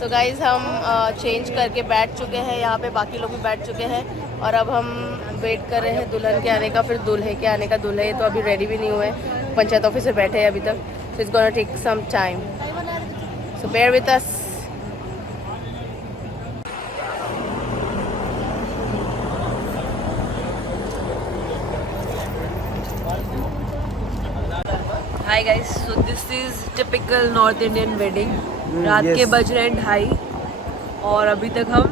So guys हम change करके बैठ चुके हैं यहाँ पे, बाकी लोग भी बैठ चुके हैं और अब हम वेट कर रहे हैं दुल्हन के आने का, फिर दूल्हे के आने का। दूल्हे तो अभी रेडी भी नहीं हुए, पंचायत ऑफिस में बैठे हैं अभी तक। So it's gonna take some time, so bear with us. Hi guys, so this is typical north Indian wedding. रात के बज रहे हैं 2:30 और अभी तक हम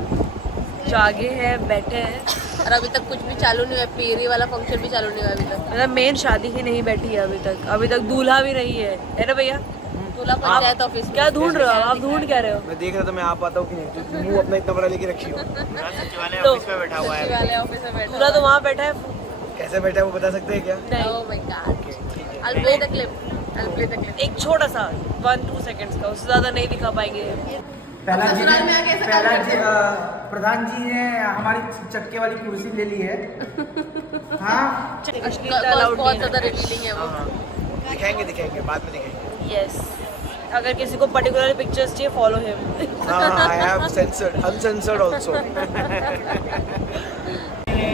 जागे हैं, बैठे हैं और अभी तक कुछ भी चालू नहीं हुआ। पेरी वाला फंक्शन भी चालू नहीं हुआ अभी तक, मतलब मेन शादी ही नहीं बैठी है अभी तक। अभी तक दूल्हा भी नहीं है ना भैया? दूल्हा पंचायत ऑफिस। क्या ढूंढ रहे हो आप? ढूंढ क्या रहे हो? मैं देख रहा था मैं आ पाता हूँ कि नहीं। मुंह अपना इतना बड़ा लेके रखी हो। सचिवालय ऑफिस में बैठा हुआ है। सचिवालय ऑफिस में बैठा। दूल्हा तो वहाँ बैठा है। कैसे बैठा है वो बता सकते हैं क्या? Oh my God, I'll play the clip. एक छोटा सा 1-2 सेकंड्स का, उससे ज्यादा नहीं दिखा पाएंगे। पहला जी प्रधान जी ने हमारी चक्के वाली कुर्सी ले ली है। हाँ बहुत ज्यादा रिवीलिंग है वो। दिखाएंगे बाद में दिखाएंगे। यस, अगर किसी को पर्टिकुलर पिक्चर्स चाहिए, follow him. I have censored uncensored also.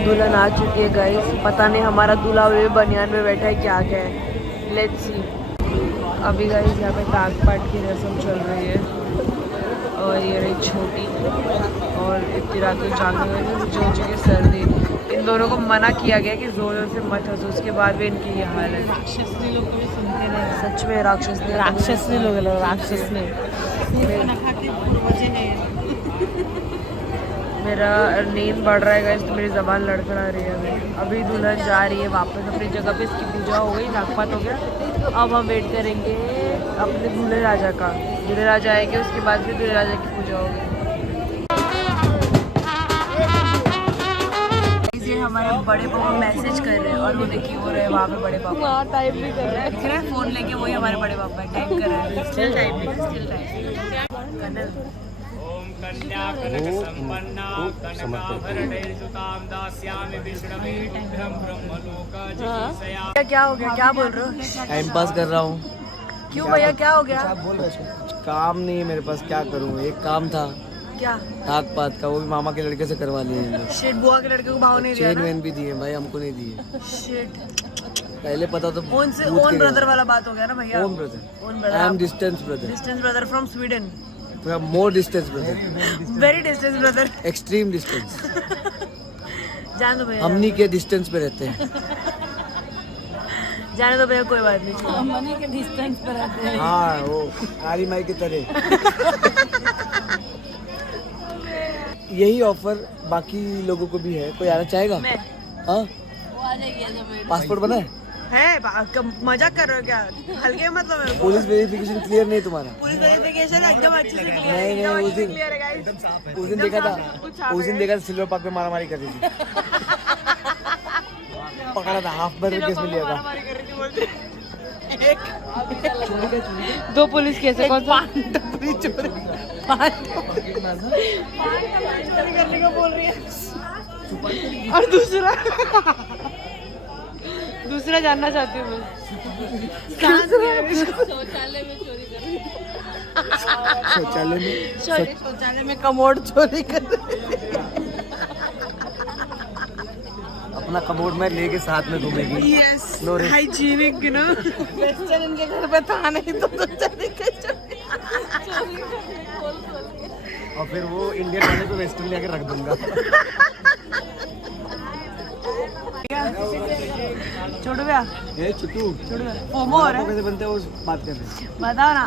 दुल्हन आ चुकी है गाइस, पता नहीं हमारा दूल्हा भी बनियान में बैठा है क्या क्या है। Let's see. अभी गाइस यहाँ पे ताक पाट की रस्म चल रही है और ये रही छोटी और इतनी रात को जागने में जो चुकी सर्दी। इन दोनों को मना किया गया कि जोर जोर से मत हंसो, उसके बाद भी इनकी ये हाल है। राक्षसनी लोग को भी सुनते नहीं। सच में राक्षसनी लोग राक्षसनी मेरा नींद बढ़ रहा है गाइस, तो मेरी ज़बान लड़खड़ा रही है। अभी दुल्हन जा रही है वापस अपनी जगह पे, इसकी पूजा हो गई, नागपात हो गया। अब हम वेट करेंगे अपने दूल्हे राजा का। दूल्हे राजा आएंगे, उसके बाद फिर दूल्हे राजा की पूजा होगी। ये हमारे बड़े पापा मैसेज कर रहे हैं और वो देखिए वो रहे वहाँ पे बड़े पापा टाइप भी कर रहे हैं। दिख रहा है फोन लेके, वही हमारे बड़े पापा टाइप कर रहे हैं। Still type. क्या हो गया? क्या बोल रहे हो? टाइम पास कर रहा हूँ। क्यों भैया, क्या हो गया? बोल रहे हो? कुछ काम नहीं है मेरे पास, क्या करूँ? एक काम था क्या? ताक पात का, वो भी मामा के लड़के से करवा लिए। शिट, बुआ के लड़के को भाव नहीं दिया चेन ना? वेन भी दिए भाई, हमको नहीं दिए। शिट, पहले पता तो ओन ब्रदर वाला बात हो गया ना भैया? Own brother. Own I am distance brother. Distance brother from Sweden. More distance brother. Very distance brother. Extreme distance. जान दो भैया, हमनी के डिस्टेंस पे रहते हैं। जाने दो भैया, कोई बात नहीं। मनी के डिस्टेंस पर रहते हैं। हाँ, वो काली माई की तरह। यही ऑफर बाकी लोगों को भी है, कोई आना चाहेगा? मैं हाँ, पासपोर्ट बना है? मजाक कर रहे हो क्या? हल्के मतलब है। पुलिस वेरिफिकेशन क्लियर नहीं तुम्हारा? पुलिस वेरिफिकेशन एकदम अच्छे से क्लियर है। नहीं, उस दिन क्लियर है गाइस। उस दिन देखा था सिल्वर पार्क में मारामारी कर रही थी। पकड़ा था, हाफ मर्डर केस में लिया था। दो पुलिस केस है। कौन सा? करने को बोल रही है। और दूसरा जानना चाहती हूँ मैं। शौचालय में चोरी कर रही है। शौचालय में कमोड चोरी कर अपना कमोड में लेके साथ में घूमेगी। यस, हाइजीनिक ना। वेस्टर्न इनके घर पे था नहीं तो चोरी और फिर वो इंडियन वाले को वेस्टर्न लेके रख दूंगा। छोड़ो भैया, ए छुट्टू, छोड़ो भैया। फोमो हो रहा है। कैसे बनते हैं वो बात कर रहे हैं। बताओ ना।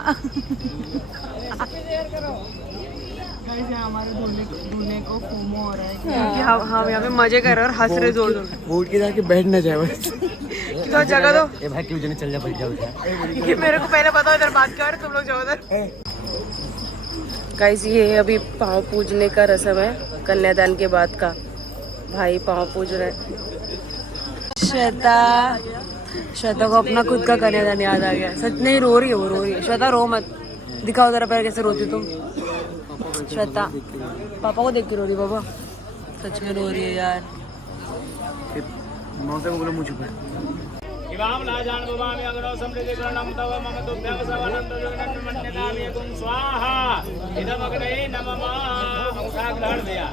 हमारे दूल्हे को फोमो हो रहा है क्योंकि हम यहाँ पे मजे कर रहे हैं और हंस रहे जोर जोर। वो उठ के जाके बैठ ना जाए बस। तो जगह दो। ए भाई क्यों जने चल जा, बैठ जा। ये मेरे को पहले पता है इधर बात क्या हो रही है, तुम लोग जाओ उधर। गाइस, ये अभी पाँव पूजने का रस्म है, कन्यादान के बाद का। भाई पाँव पूज रहे। श्वेता को अपना खुद का कन्यादान याद आ गया। सच नहीं, रो रही है वो, रो रही है। श्वेता रो मत, दिखाओ जरा पैर कैसे रोती तुम। श्वेता पापा को देख के रो रही। पापा सच में रो रही है यार। मौसा को बोलो मुझे पे। इमाम लाजान भवामि अग्नो समृद्धिकरणं तव मम तुभ्यं सवनं तजुगनं मन्यतामि तुम स्वाहा इदमग्ने नमः अंगूठा ग्रहण दिया।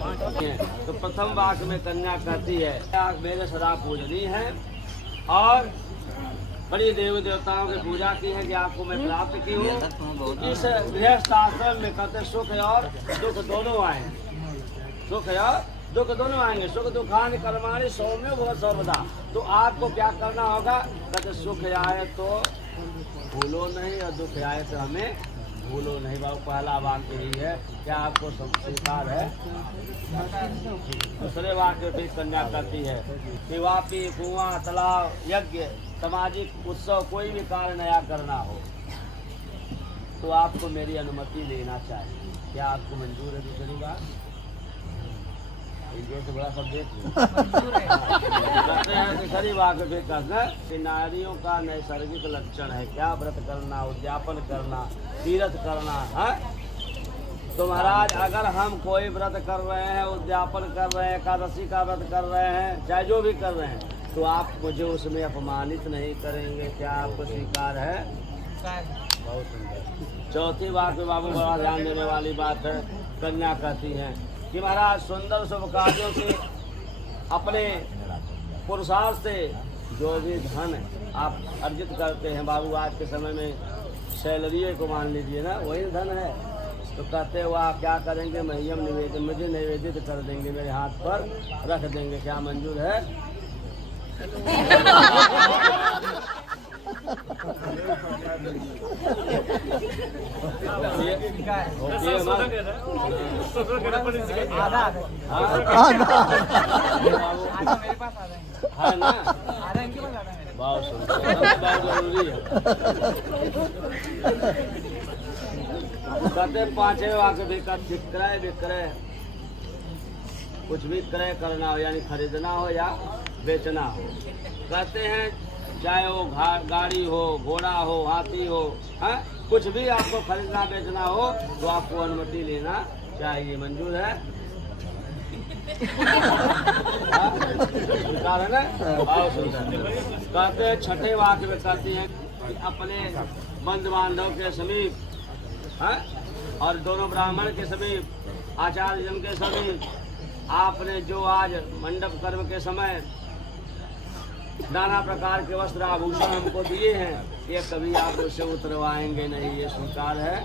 तो प्रथम वाक्य में कन्या कहती है आप मेरे सदा पूजनीय है और बड़ी देवी देवताओं की पूजा की है कि आपको मैं प्राप्त की हूँ। इस गृहस्थ आश्रम में कहते सुख और दुख दोनों आए, सुख और दुख दोनों आएंगे। सुख दुखान कर्माणि सौम्य भव सर्वदा। तो आपको क्या करना होगा, कहते सुख आए तो भूलो नहीं और दुख आए तो हमें भूलो नहीं। बाबू पहला वाक्य यही है, क्या आपको स्वीकार है। दूसरे वाक्य भी कन्या करती है कि वापी कुआं तालाब यज्ञ सामाजिक उत्सव कोई भी कार्य नया करना हो तो आपको मेरी अनुमति लेना चाहिए। क्या आपको मंजूर है। दूसरी बात तो बड़ा सब देख कहते हैं तीसरी वाक्य भी कहना कि नारियों का नैसर्गिक लक्षण है क्या, व्रत करना, उद्यापन करना, तीर्थ करना है। तो महाराज अगर हम कोई व्रत कर रहे हैं, उद्यापन कर रहे हैं, एकादशी का व्रत कर रहे हैं, चाहे जो भी कर रहे हैं, तो आप मुझे उसमें अपमानित नहीं करेंगे। क्या आपको स्वीकार है। बहुत सुंदर। चौथी बात में बाबू बड़ा ध्यान देने वाली बात है। कन्या कहती हैं कि महाराज सुंदर शुभ कार्यों से अपने पुरुषार्थ से जो भी धन आप अर्जित करते हैं, बाबू आज के समय में सैलरी को मान लीजिए ना, वही धन है। तो कहते हो आप क्या करेंगे, महियम निवेदन मुझे निवेदित कर देंगे, मेरे हाथ पर रख देंगे। क्या मंजूर है। बहुत जरूरी है। कहते पांचवें वाक्य भी क्रय विक्रय कुछ भी क्रय करना हो यानी खरीदना हो या बेचना हो। कहते हैं चाहे वो गाड़ी हो, घोड़ा हो, हाथी हो, है कुछ भी आपको खरीदना बेचना हो तो आपको अनुमति लेना चाहिए। मंजूर है। स्वीकार है ना। बहुत सुंदर। कहते हैं छठे वाक्य में कहती हैं कि अपने बंधु बांधव के समीप है और दोनों ब्राह्मण के समीप, आचार्य जन के समीप आपने जो आज मंडप कर्म के समय नाना प्रकार के वस्त्र आभूषण हमको दिए हैं, ये कभी आप उससे उतरवाएंगे नहीं। ये स्वीकार है।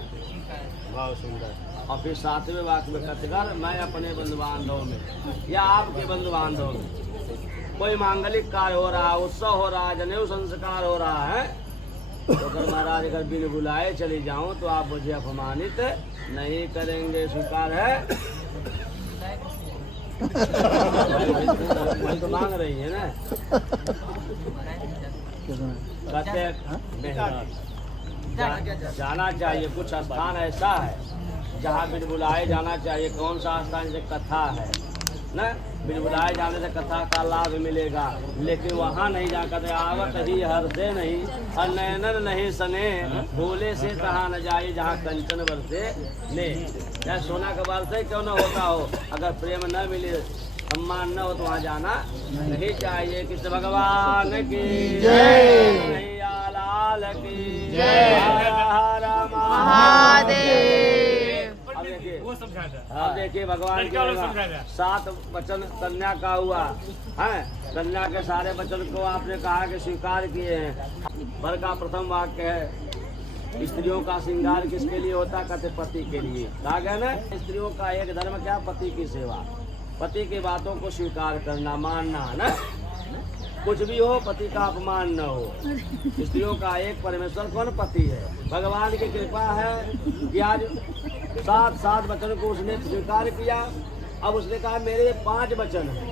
बहुत सुंदर। और फिर सातवें वाक्य में कहते मैं अपने बंधु बांधव में या आपके बंधु बांधव में कोई मांगलिक कार्य हो रहा, उत्सव हो रहा, जनेऊ संस्कार हो रहा है, तो अगर महाराज अगर बिन बुलाए चली जाऊं तो आप मुझे अपमानित नहीं करेंगे। स्वीकार है। तो मांग रही है ना। कहते जाना चाहिए। कुछ स्थान ऐसा है जहाँ बिन बुलाए जाना चाहिए। कौन सा स्थान? जैसे कथा है ना, बिन बुलाए जाने से कथा का लाभ मिलेगा, लेकिन वहाँ नहीं जाकर आवत ही हर से नहीं और नयनन नहीं सने भोले से तहाँ न जाए जहाँ कंचन बरसे ले। चाहे सोना का बरसे क्यों न होता हो, अगर प्रेम न मिले, सम्मान न हो तो वहाँ जाना नहीं चाहिए। कृष्ण भगवान की जय, लाल की जय, हर हर महादेव। अब देखिए भगवान के 7 वचन कन्या का हुआ है। कन्या के सारे वचन को आपने कहा कि स्वीकार किए हैं। वर का प्रथम वाक्य है स्त्रियों का श्रृंगार किसके लिए होता, कहते पति के लिए। कहा गया ना, स्त्रियों का एक धर्म क्या, पति की सेवा, पति की बातों को स्वीकार करना, मानना है ना। कुछ भी हो पति का अपमान न हो। स्त्रियों का एक परमेश्वर कौन, पति है। भगवान की कृपा है कि आज 7 वचन को उसने स्वीकार किया। अब उसने कहा मेरे 5 वचन हैं,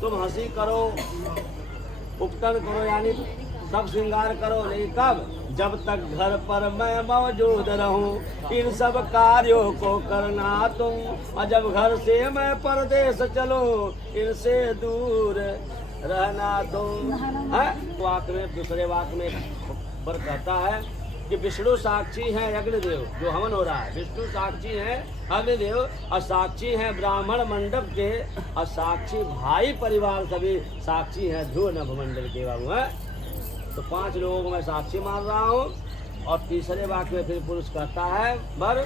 तुम हंसी करो, उपटन करो, यानी सब श्रृंगार करो, नहीं कब, जब तक घर पर मैं मौजूद रहूं, इन सब कार्यों को करना तुम, और जब घर से मैं परदेश चलूं, इनसे दूर रहना तुम। है तो वाक्य में, दूसरे वाक्य में पर कहता है कि विष्णु साक्षी है अग्निदेव, जो हवन हो रहा है, विष्णु साक्षी है अग्निदेव, और साक्षी है ब्राह्मण मंडप के, और साक्षी भाई परिवार सभी साक्षी है ध्रुव नभमंडल के। बाबू है तो 5 लोगों को मैं साक्षी मान रहा हूँ। और तीसरे वाक्य में फिर पुरुष कहता है बर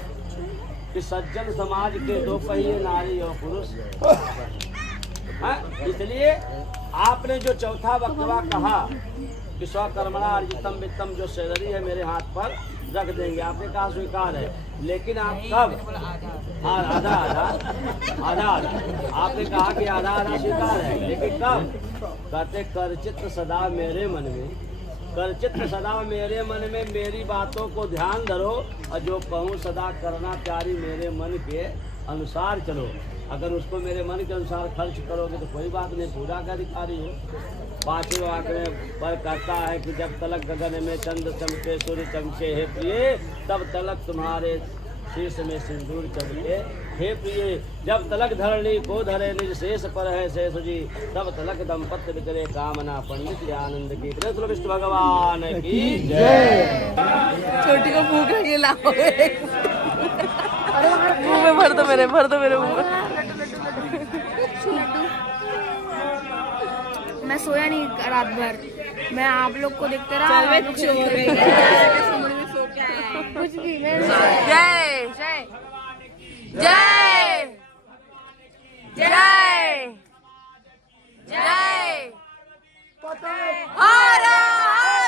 कि सज्जन समाज के 2 पहिए नारी और पुरुष। इसलिए आपने जो चौथा वक्तव्य कहा कि स्वकर्मणा अर्जितम वित्तम जो सैलरी है मेरे हाथ पर रख देंगे, आपने कहा स्वीकार है। लेकिन आप कब आधा आपने कहा कि आधा स्वीकार है, लेकिन कब कहते करचित सदा मेरे मन में, करचित सदा मेरे मन में, मेरी बातों को ध्यान धरो और जो कहूँ सदा करना प्यारी मेरे मन के अनुसार चलो। अगर उसको मेरे मन के अनुसार खर्च करोगे तो कोई बात नहीं, पूरा का अधिकारी हो। 5वें वाक्य में पर कहता है कि जब तलक गगन में चंद्र चमके सूर्य चमके हे प्रिय, तब तलक तुम्हारे शीश में सिंदूर चमके हे प्रिय। जब तलक धरणी को धरे निज शेष पर है शेष जी, तब तलक दंपत्ति बितरे कामना पंडित आनंद की। कृष्ण विष्णु भगवान की जय। छोटी को भूख लगी, लाओ मुंह में भर दो मेरे मुंह में। मैं सोया नहीं रात भर, मैं आप लोग को देखते रहा। कुछ भी मैं जय जय जय जय जय हर हर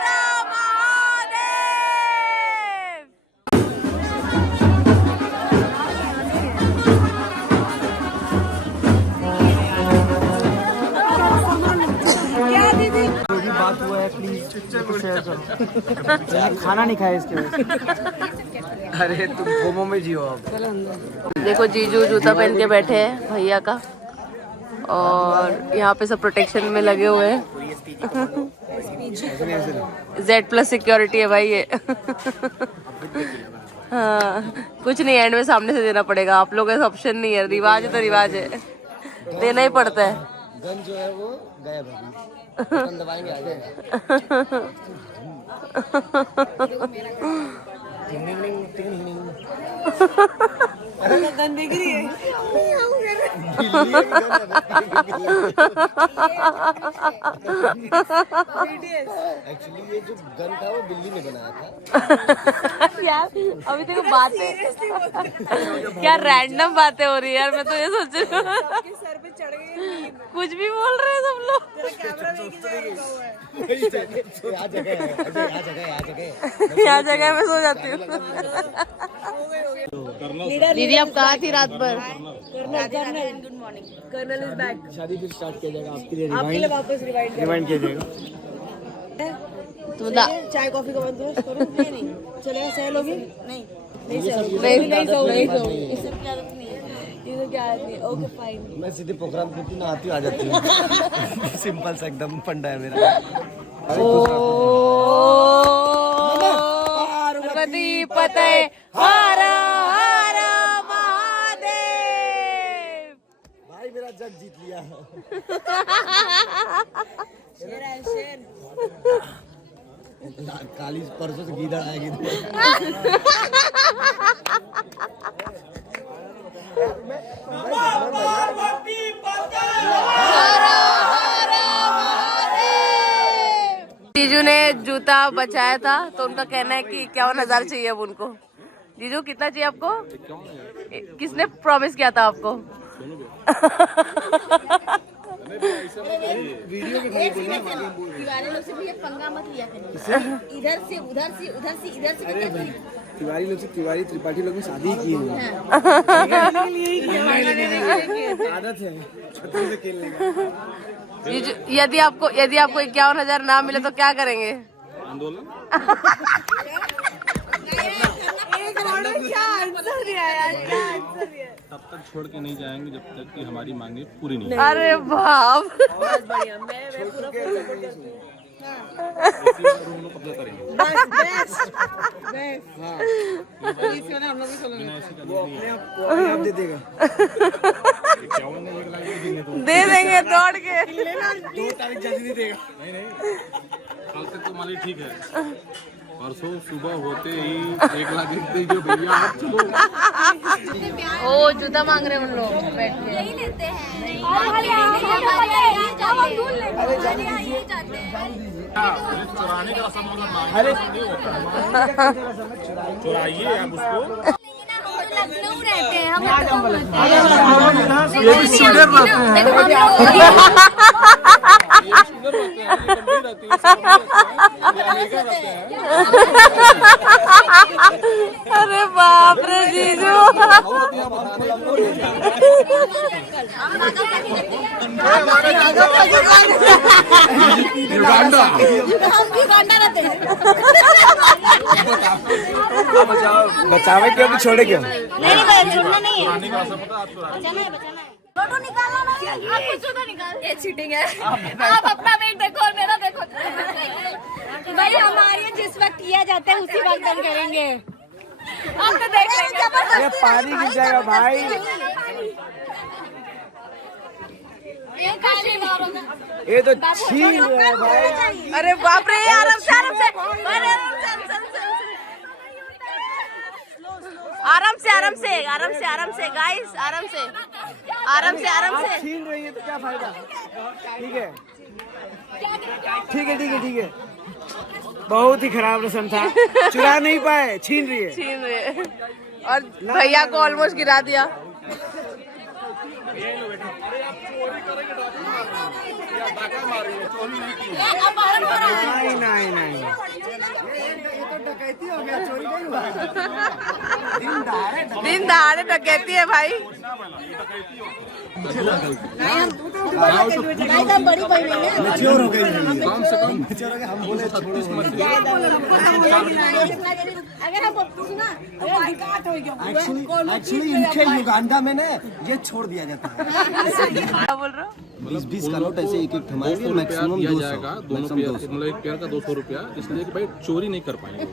महादेव। जो भी बात हुआ है प्लीज शेयर करो। खाना नहीं खाया इसके वजह से। अरे तुम फोमो में जियो अब। देखो जीजू जूता पहन के बैठे हैं भैया का, और यहाँ पे सब प्रोटेक्शन में लगे हुए हैं। Z+ सिक्योरिटी है भाई ये। हाँ कुछ नहीं, एंड में सामने से देना पड़ेगा। आप लोगों का ऑप्शन नहीं है, रिवाज है तो रिवाज है, देना ही पड़ता है। गन जो है वो गायब है, बटन दबाएंगे आ जाएगा। गन दिख रही है। एक्चुअली ये जो गन था वो दिल्ली में बनाया था। यार अभी देखो बातें क्या रैंडम बातें हो रही है यार। मैं तो ये सोच रही हूँ सर पे चढ़ गई, कुछ भी बोल रहे हैं सब लोग। यहाँ जगह मैं सो जाती हूँ। दीदी आप कहाँ थी रात भर? Good morning. Colonel is back. शादी फिर स्टार्ट किया जाएगा आपके लिए, आपके लिए वापस रिवाइंड किया जाएगा। तो चाय कॉफी का बंदोबस्त करो। नहीं चलेगा, सहल होगी? नहीं नहीं सोगी। इससे क्या आदत नहीं है। ये तो क्या आदमी है। Okay fine. मैं सीधे प्रोग्राम करती हूँ, आती हूँ आ जाती हूँ। सिंपल सा एकदम फंडा है मेरा। पार्वती पते हर हर महादेव। भाई मेरा जग जीत लिया। शेर है शेर। काली परसों से गीदड़ आएगी। जीजू ने जूता बचाया था तो उनका कहना है कि 51,000 चाहिए अब उनको। जीजू कितना चाहिए आपको? किसने प्रॉमिस किया था आपको? वीडियो में खाली बोलना। तिवारी लोग से भी पंगा मत लिया करिए। इधर से उधर से उधर से इधर से क्या करिए? तिवारी लोग से तिवारी त्रिपाठी लोग ने शादी की है। आदत है छतरी से खेलने का। यदि आपको 51,000 ना मिले तो क्या करेंगे? आंदोलन। तब तक छोड़ के नहीं जाएंगे जब तक कि हमारी मांगे पूरी नहीं। अरे बाप। बहुत बढ़िया, मैं पूरा सपोर्ट करती हूँ। कब्जा करेंगे। वो अपने आप दे देगा। दे देंगे दौड़ के। 2 तारीख जल्दी नहीं देगा। नहीं कल तक तो मालिक ठीक है। परसों सुबह होते ही 1 लाख देखते जो भैया आप चलो। ओ जूता मांग रहे हैं उन लोग बैठ के। यही लेते हैं चुराने का रसम चुराइए आप उसको। लखनऊ रहते हैं हम। ये भी सीधे रहते हैं। अरे बाप रे जीजू। युगांडा बचावे क्यों कि छोड़े क्यों? छोड़ना नहीं है, बचाना है। फोटो निकालना नहीं है, आप कुछ तो निकाल। ये चीटिंग है। आप अपना वेट देखो और मेरा देखो। भाई हमारे जिस वक्त किया जाता है उसी वक्त हम करेंगे। हम तो देख लेंगे। ये पानी गिर जाएगा भाई। ये तो छीन रहा है भाई। अरे बाप रे आराम से आराम से गाइस आराम से। छीन रही है तो क्या फायदा? ठीक है। बहुत ही खराब रस्म था। चुरा नहीं पाए, छीन रही है। और भैया को ऑलमोस्ट गिरा दिया। नहीं। डकैती हो गया, चोरी नहीं हुआ। दिन दहाड़े डकैती है भाई। बड़ी बहन है। मैच्योर हो गई। कम से कम हम बोले अगर हम सुना एक्चुअली इनके युगांडा में ना ये छोड़ दिया जाता है। क्या बोल रहे हो? 20 का नोट ऐसे एक थमाएंगे, मैक्सिमम दिया जाएगा। दोनों पेयर मतलब एक पेयर का 200 रुपया, इसलिए कि भाई चोरी नहीं कर पाएंगे।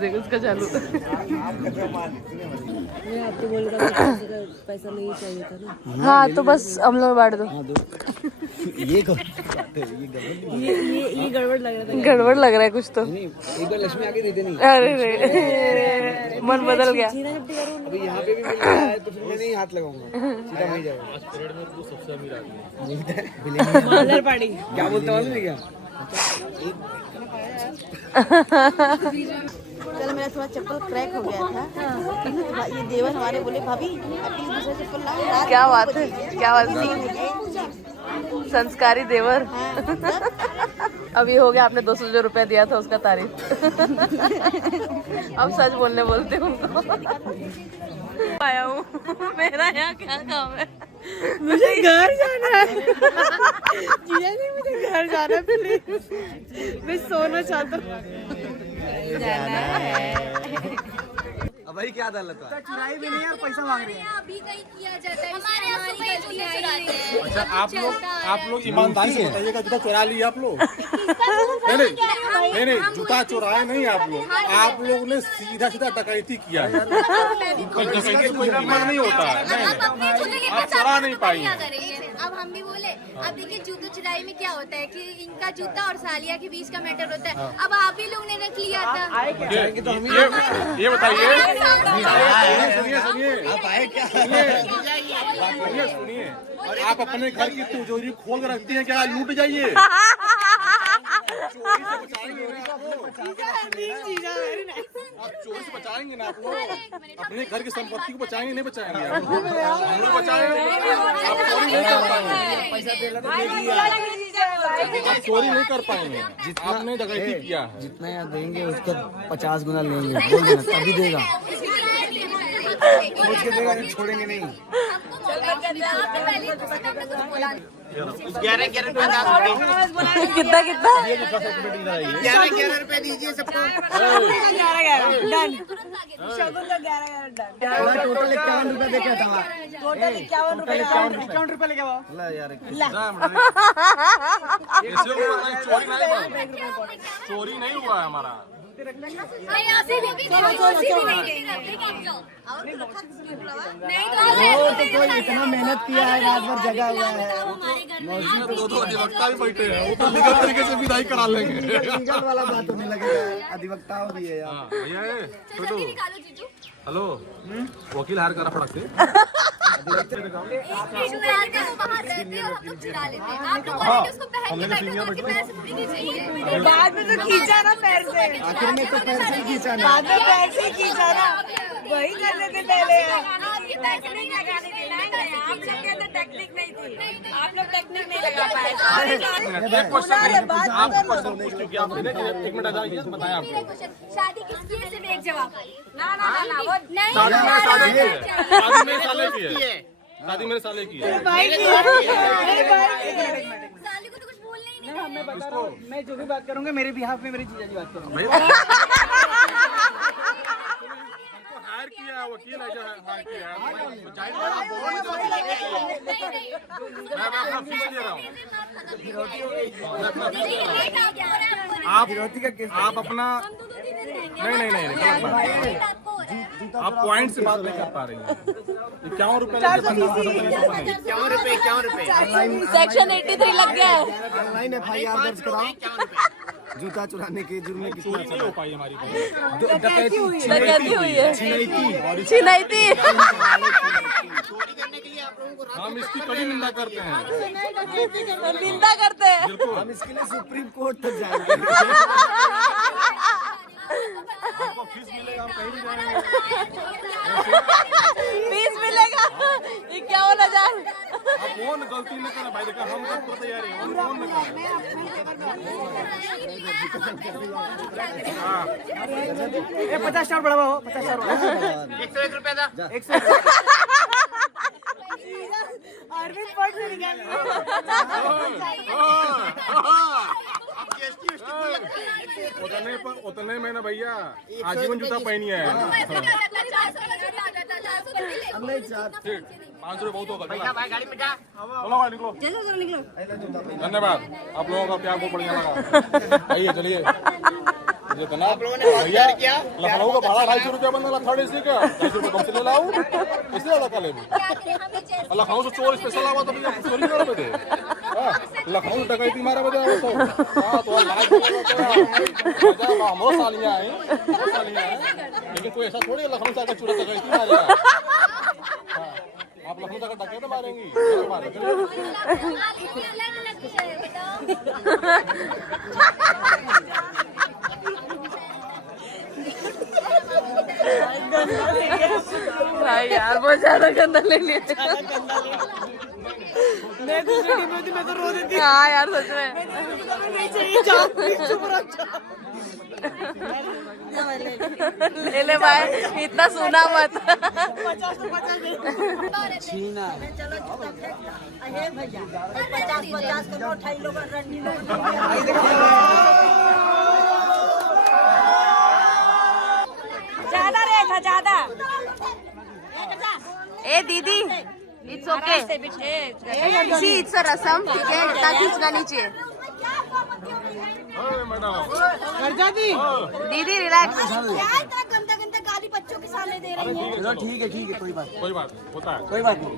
देखो उसका चालू। मैं आपको बोल रहा हूँ पैसा नहीं चाहिए था ना। हाँ तो बस हम लोग बांट दो। ये गड़बड़ लग रहा था। गड़बड़ लग रहा है कुछ तो। एक बार लक्ष्मी आके दे देनी। अरे मन बदल गया। अभी यहाँ पे भी मिल रहा है तो फिर मैं नहीं हाथ लगाऊंगा, सीधा वहीं जाएगा। सबसे अमीर आदमी क्या बोलते मालूम है क्या? कल मेरा थोड़ा चप्पल क्रैक हो गया था। ये देवर हमारे बोले भाभी आपके लिए दूसरा चप्पल लाओ। क्या बात है। संस्कारी देवर। अभी हो गया, आपने 200 रुपया दिया था उसका तारीफ। अब सच बोलने बोलते उनको। आया हूँ, मेरा यहाँ क्या काम है? मुझे घर जाना है। जीजा जी मुझे घर जाना है प्लीज। मैं सोना चाहता हूँ। अब भाई क्या अदालत है? चुराई भी नहीं है, पैसा मांग रही है। अभी कहीं किया जाता है, हमारे यहाँ सुबह जूते चुराते हैं। अच्छा आप लोग ईमानदारी से बताइएगा, जूता चुरा लिए आप लोग? नहीं जूता चुराए नहीं आप लोग ने सीधा डकैती किया है। डकैती कोई कीमत नहीं होता है। आप चुरा नहीं पाएंगे। अब हम भी बोले, अब देखिए जूते चुराई में क्या होता है कि इनका जूता और सालिया के बीच का मैटर होता है। अब आप ही लोग ने रख लिया था। ये बताइए, सुनिए, आप अपने घर की तिजोरी खोल कर रखती हैं क्या? लूट जाइए। आप चोरी से बचाएंगे ना? आप लोग अपने घर की संपत्ति को बचाएंगे नहीं बचाएंगे? आप लोग बचाएंगे। आप चोरी नहीं कर पाएंगे। आपने डकैती किया है। जितना यहाँ देंगे उसका 50 गुना लेंगे, बोल देना तभी देगा। सोच के देगा, छोड़ेंगे नहीं। कितना 11 रुपए दीजिए सबको। टोटल 51 रुपए देके हटावा। टोटल 51 रुपए लेके आओ। चोरी नहीं हुआ है हमारा। नहीं ऐसे भी नहीं तो कोई इतना मेहनत किया है, रात भर जगा हुआ है। मस्जिद में दो अधिवक्ता भी बैठे हैं, वो तो लीगल तरीके से विदाई करा लेंगे। लीगल वाला बात होने लगेगा, अधिवक्ताओं भी है यार। भैया हेलो, वकील हायर करा फटक से। बाद में तो खींचा ना पैर से, आखिर में तो पैर से ही खींचा ना। बाद में पैर से ही खींचा ना, वही करने थे पहले। टेक्निक नहीं थी, आप लोग टेक्निक नहीं लगा पाए। एक क्वेश्चन आप क्वेश्चन पूछ चुके हैं आपने, 1 मिनट बताएं आपको। शादी किसकी है? सिर्फ एक जवाब। ना वो नहीं। शादी मेरे साले की है। शादी मेरे साले की है। भाई की साली को तो कुछ बोलना ही नहीं। मैं बता रहा हूँ, मैं जो भी बात करूँगा मेरे बिहाफ में मेरी जीजा जी बात करूँगा। हायर किया वकील है जो हायर किया है, मैं अपना फीस ले रहा हूँ। आप अपना नहीं गलत बात। आप पॉइंट से बात नहीं कर पा रही हैं। 51 रुपए सेक्शन 83 लग गया है। ऑनलाइन FIR दर्ज कराओ। जूता चुराने के जुर्म में कितना नहीं हो पाई हमारी डकैती हुई है, छिनैती। हम इसकी कड़ी निंदा करते हैं। निंदा करते हैं। हम इसके लिए सुप्रीम कोर्ट तक जाएंगे। आपको फीस मिलेगा, हम कहीं भी जाएंगे। फीस मिलेगा 51,000। आप कौन गलती न करें भाई, देखा हम सब तैयार हैं, हम कौन न करें। 50 स्टार बढ़ावा हो, 50 स्टार 101 रुपया था। 101। अरविंद पॉइंट से निकाल उतने में ना भैया आजीवन जूता पहनी है। 500 रुपये बहुत होगा। चलो भाई निकलो। धन्यवाद, आप लोगों का प्यार बहुत बढ़िया लगा। आइए चलिए। भैया लखनऊ का भाड़ा 250 रुपया बनना, थर्ड AC का 250 रुपये कम से ले लाऊं, इससे ज्यादा का ले। लखनऊ से चोर स्पेशल आवा तो भैया चोरी कर रहे थे। लखनऊ डकैती मारा बजा तो हमारे सालियाँ हैं, लेकिन कोई ऐसा थोड़ी लखनऊ से आकर चोर डकैती मारेगा। आप लखनऊ जाकर डकैत मारेंगी। भाई यार बहुत ज्यादा गंदा ले लिया। मैं दूसरी टीम में थी, मैं तो रो देती। हाँ यार सच में। नहीं चाहिए, जाओ प्लीज, चुप रहो। ले ले भाई, इतना सुना मत। 50 तो 50 दे। छीना ज्यादा रेट है, ज्यादा। ए दीदी, it's okay. See it's a रसम, ठीक है, इतना खींचना नहीं चाहिए। दीदी रिलैक्स। गंदा गाली बच्चों के सामने दे रही है। चलो ठीक है कोई बात होता है, कोई बात नहीं।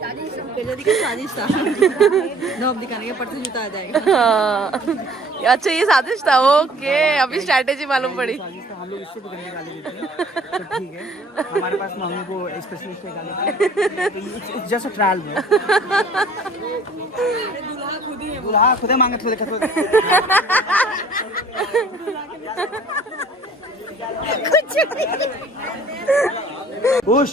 नॉब दिखाने के परसों जूता आ जाएगा। अच्छा ये साजिश था, ओके। अभी स्ट्रैटेजी मालूम पड़ी। हम लोग इससे भी गंदी गाली देते हैं, तो ठीक है। हमारे पास मांगू को स्पेशलिस्ट है गाली देते, जस्ट ट्रायल में। दूल्हा खुद ही मांगे थे, देखा तो खुश।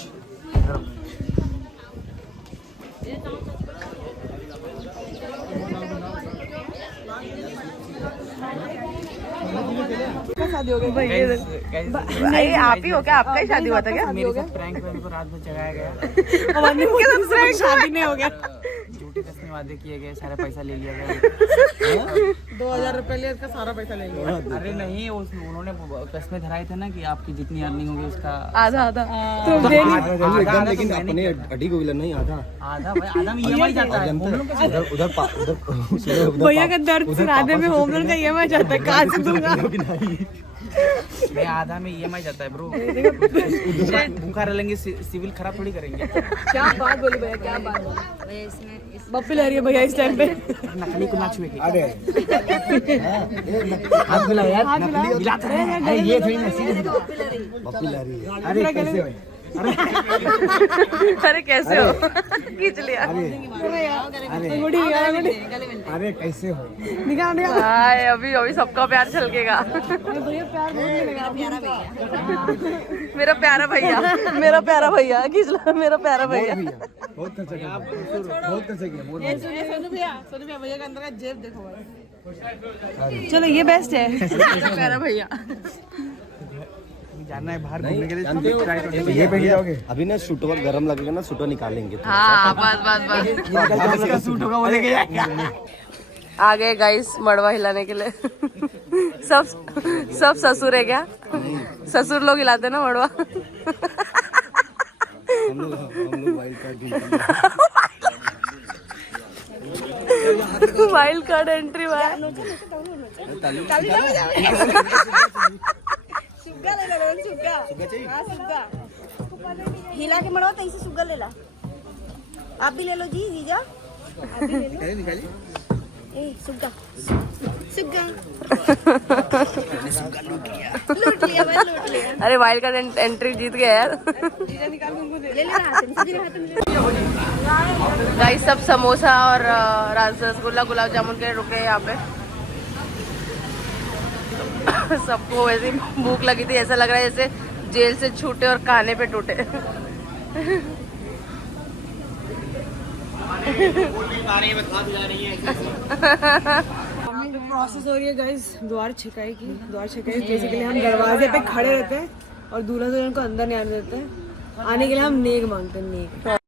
शादी हो गई भाई आप ही हो क्या? आपका ही शादी हुआ था क्या? मेरे साथ प्रैंक करने को रात भर जगाया गया। शादी नहीं हो गया। झूठे कसमें वादे किए गए, सारा पैसा ले लिया गया। 2000 रुपए लिए इसका सारा पैसा ले लिया। अरे नहीं, उन्होंने कसमें धराए थे ना कि आपकी जितनी अर्निंग होगी उसका आधा आधा। आधा, लेकिन अपने अड्डी को नहीं आधा भाई, आधा में EMI जाता है। भैया का दर्द सुनाने में होम लोन का EMI जाता है, कहाँ से दूंगा? मैं आधा में EMI जाता है ब्रो। भूखा रह लेंगे, सिविल खराब थोड़ी करेंगे। क्या बात बोली भैया, क्या बात बोली। बप्पी ला रही है भैया इस टाइम पे। नकली को ना छुएगी। अरे हाथ मिला यार, नकली मिलाते हैं। अरे ये थोड़ी ना सीधे पप्पी ला रही है। अरे कैसे हो? अरे कैसे हो? खींच लिया। अरे कैसे हो? हाय, अभी अभी सबका प्यार छलकेगा। मेरा प्यारा भैया, मेरा प्यारा भैया, खींच लो, मेरा प्यारा भैया। बहुत खर्चा किया, बहुत खर्चा किया, बहुत। सोनू भैया का अंदर का जेब देखो। चलो ये बेस्ट है, मेरा प्यारा भैया। जाना है बाहर घूमने के लिए। ये पहन जाओगे? अभी ना सूटवा गरम लगेगा ना, सूटवा निकालेंगे। हाँ बस बस बस। सूट होगा वो लेके जाएगा। आ गए गाइस मड़वा हिलाने के लिए। सब ससुर है क्या? ससुर लोग हिलाते ना मड़वा। हम लोग wild card wild card entry हुआ। हिला के मड़वा तैसे सुग्गा ले ला। आप भी ले लो जी, जीजा। आप भी ले लो। ए सुग्गा सुग्गा लूट लिया भाई, लूट लिया। अरे वाइल्ड कार्ड एंट्री जीत गया यार। ले ले हाथ में, गाइस सब समोसा और रसगुल्ला गुलाब जामुन के रुके हैं यहाँ पे। सबको वैसे भूख लगी थी, ऐसा लग रहा है जैसे जेल से छूटे और खाने पे टूटे। प्रोसेस हो रही है गाइस द्वार छकाई की। द्वार छकाई बेसिकली हम दरवाजे पे खड़े रहते हैं और दूल्हा दुल्हन को अंदर नहीं आने देते हैं। आने के लिए हम नेक मांगते हैं, नेक।